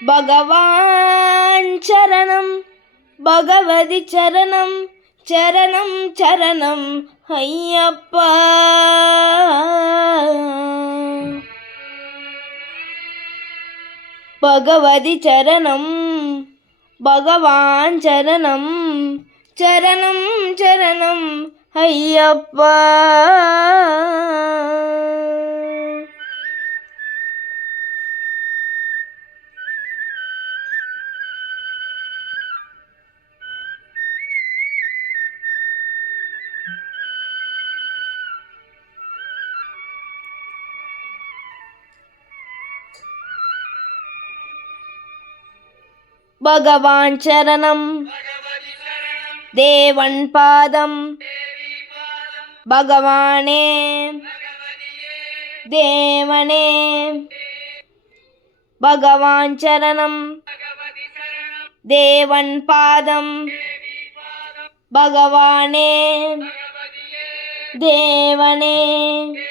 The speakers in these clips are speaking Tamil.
பகவான் சரணம் பகவதி சரணம் சரணம் சரணம் ஐயப்பா. பகவதி சரணம் பகவான் சரணம் சரணம் சரணம் ஐயப்பா. பகவான் சரணம் தேவன் பாதம் பகவானே தேவனே. பகவான் சரணம் தேவன் பாதம் பகவானே தேவனே.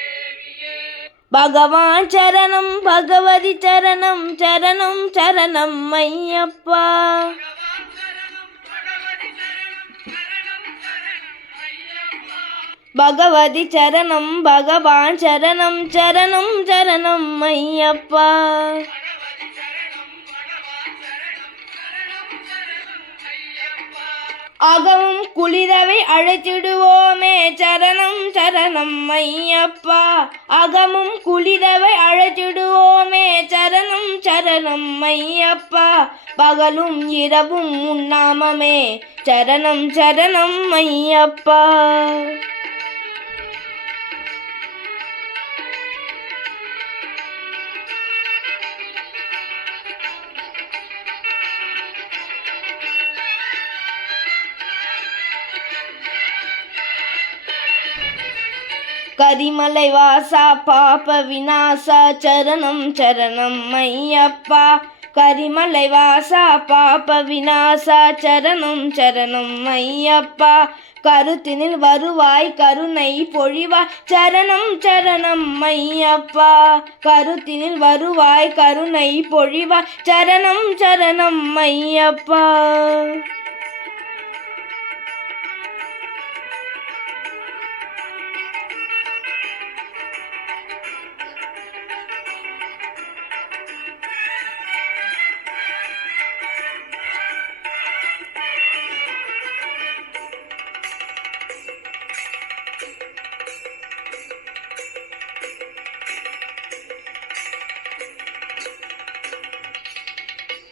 பகவான் சரணம் பகவதி சரணம் சரணம் சரணம் ஐயப்பா. பகவதி சரணம் பகவான் சரணம் சரணம் சரணம் ஐயப்பா. அகமும் குளிரவை அழைத்திடுவோமே சரணம் சரணம் ஐயப்பா. அகமும் குளிரவை அழைத்திடுவோமே சரணம் சரணம் ஐயப்பா. பகலும் இரவும் உன்னாமமே சரணம் சரணம் ஐயப்பா. கரிமலை வாசா பாப விநாசா சரணம் சரணம் ஐயப்பா. கரிமலை வாசா பாப விநாசா சரணம் சரணம் ஐயப்பா. கருத்தினில் வருவாய் கருணை பொழிவாய் சரணம் சரணம் ஐயப்பா. கருத்தினில் வருவாய் கருணை பொழிவாய் சரணம் சரணம் ஐயப்பா.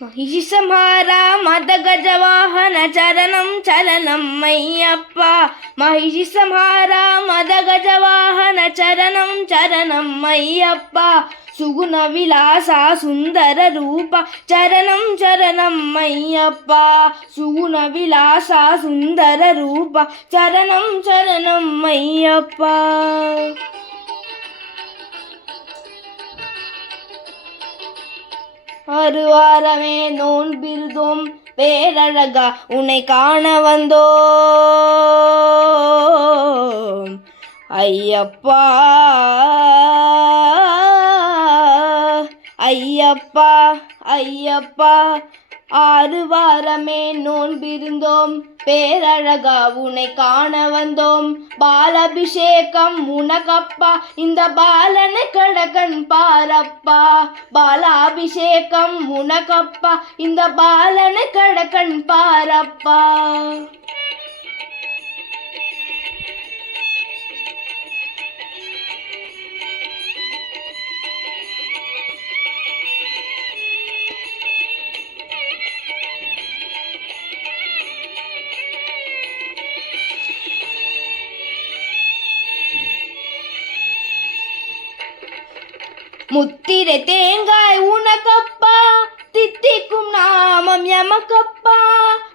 महिषिसंहारा मदगजवाहन चरणं चरणं मय्यप्पा. महिषिसंहारा मदगजवाहन चरणं चरणं मय्यप्पा. सुगुण विलासा सुंदर रूप चरणं चरणं मय्यप्पा. सुगुण विलासा सुंदर रूप चरणं चरणं मय्यप्पा. அருவாரமே நோன்பிருதோம் பேரழகா உன்னை காண வந்தோம் ஐயப்பா. ஐயப்பா ஐயப்பா. ஆறு வாரமே நோன்பிருந்தோம் பேரழகா உன்னை காண வந்தோம். பாலாபிஷேகம் உனக்கப்பா இந்த பாலனை கடகன் பாரப்பா. பாலாபிஷேகம் உனக்கப்பா இந்த பாலனை கடகன் பாரப்பா. முத்திரை தேங்காய் உனக்கப்பா தித்திக்கும் நாமம் எமக்கப்பா.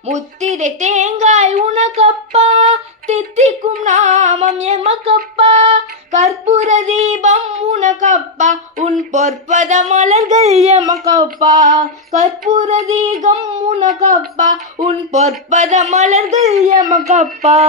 முத்திரை தேங்காய் உனக்கப்பா தித்திக்கும் நாமம் எமக்கப்பா. கற்பூர தீபம் உனக்கப்பா உன் பொற்பத மலர்கள் எமக்கப்பா. கற்பூர தீபம் உனக்கப்பா உன் பொற்பத மலர்கள் எமக்கப்பா.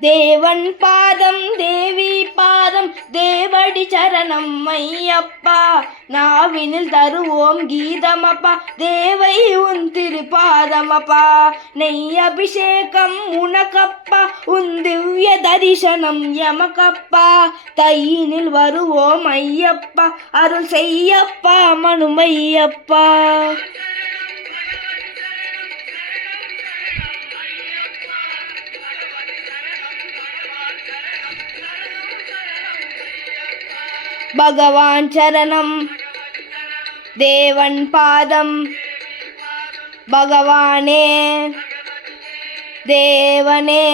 தேவன் பாதம் தேவி பாதம் தேவ திருவடி சரணம் ஐயப்பா. நாவினில் தருவோம் கீதமப்பா, தேவை உன் திருப்பாதமப்பா. நெய் அபிஷேகம் உனக்கப்பா, உன் திவ்ய தரிசனம் எமக்கப்பா. தையினில் வருவோம் ஐயப்பா, அருள் செய்யப்பா மனுமையப்பா. பகவான் சரணம் தேவன் பாதம், பகவானே தேவனே.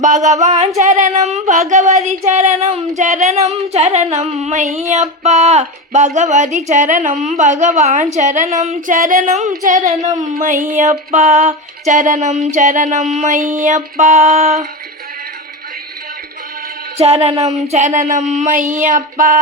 பகவான் சரணம் பகவதி சரணம், சரணம் சரணம் ஐயப்பா. பகவதி சரணம் பகவான் சரணம், சரணம் சரணம் ஐயப்பா. சரணம் சரணம் ஐயப்பா, சரணம் சரணம் ஐயப்பா.